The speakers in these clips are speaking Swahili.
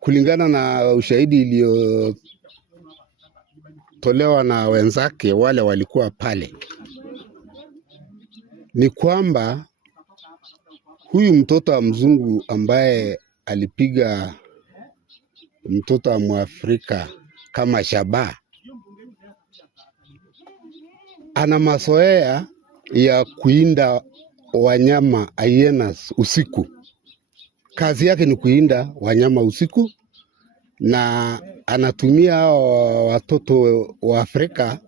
kulingana na ushahidi iliyotolewa na wenzake wale walikuwa pale, ni kwamba huyu mtoto wa mzungu ambaye alipiga mtoto wa Mwafrika kama shabaha ana mazoea ya kuinda wanyama hyenas usiku. Kazi yake ni kuinda wanyama usiku, na anatumia watoto wa Afrika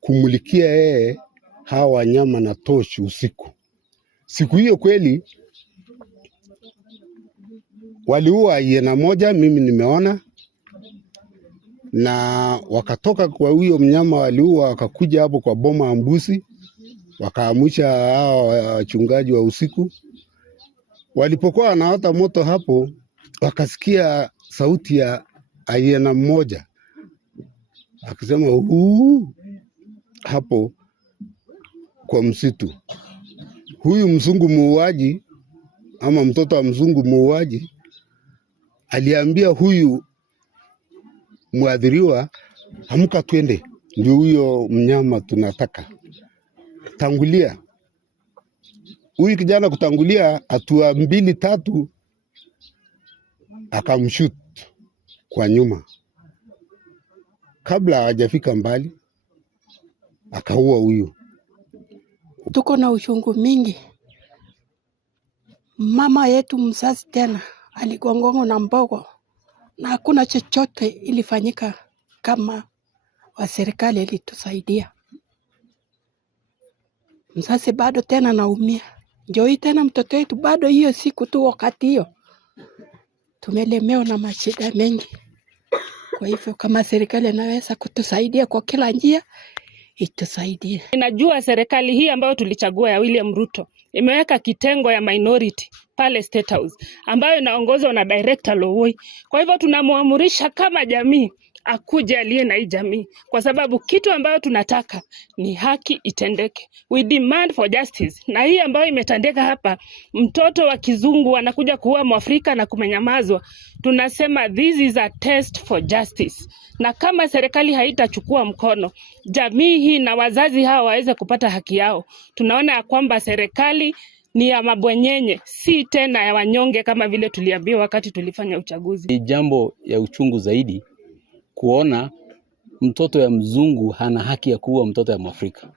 kumulikia yeye hawa wanyama na tochi usiku. Siku hiyo kweli waliua hyena moja, mimi nimeona, na wakatoka kwa huyo mnyama waliua, wakakuja hapo kwa boma ya mbuzi, wakaamusha hao wachungaji wa usiku. Walipokuwa wanaota moto hapo, wakasikia sauti ya hyena mmoja akisema hapo kwa msitu. Huyu mzungu muuaji ama mtoto wa mzungu muuaji aliambia huyu muadhiriwa, amka twende, ndio huyo mnyama tunataka. Tangulia. Huyu kijana kutangulia hatua 2-3, akamshoot kwa nyuma. Kabla hajafika mbali, akaua huyu. Tuko na uchungu mingi. Mama yetu mzazi tena aligongwa na mbogo, na hakuna chochote ilifanyika kama wa serikali ilitusaidia. Mzazi bado tena naumia. Njoo tena mtoto wetu bado hiyo siku tu, wakati hiyo tumelemewa na mashida mengi. Kwa hivyo kama serikali inaweza kutusaidia kwa kila njia, itusaidie. Ninajua serikali hii ambayo tulichagua ya William Ruto imeweka kitengo ya minority pale State House ambayo inaongozwa na Director Lowoi. Kwa hivyo tunamuamurisha kama jamii akuje aliye na hii jamii, kwa sababu kitu ambayo tunataka ni haki itendeke. We demand for justice. Na hii ambayo imetendeka hapa, mtoto wa kizungu anakuja kuua Mwafrika na kumenyamazwa. Tunasema this is a test for justice. Na kama serikali haitachukua mkono, jamii hii na wazazi hawa waweze kupata haki yao, tunaona ya kwamba serikali ni ya mabwenyenye, si tena ya wanyonge kama vile tuliambiwa wakati tulifanya uchaguzi. Ni jambo ya uchungu zaidi kuona mtoto ya mzungu hana haki ya kuua mtoto ya Mwafrika.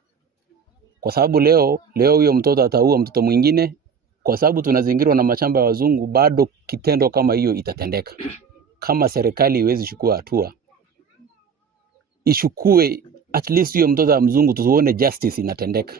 Kwa sababu leo huyo mtoto ataua mtoto mwingine, kwa sababu tunazingirwa na mashamba ya wazungu, bado kitendo kama hiyo itatendeka. Kama serikali iwezi chukua hatua, ishukue at least huyo mtoto ya mzungu, tuone justice inatendeka.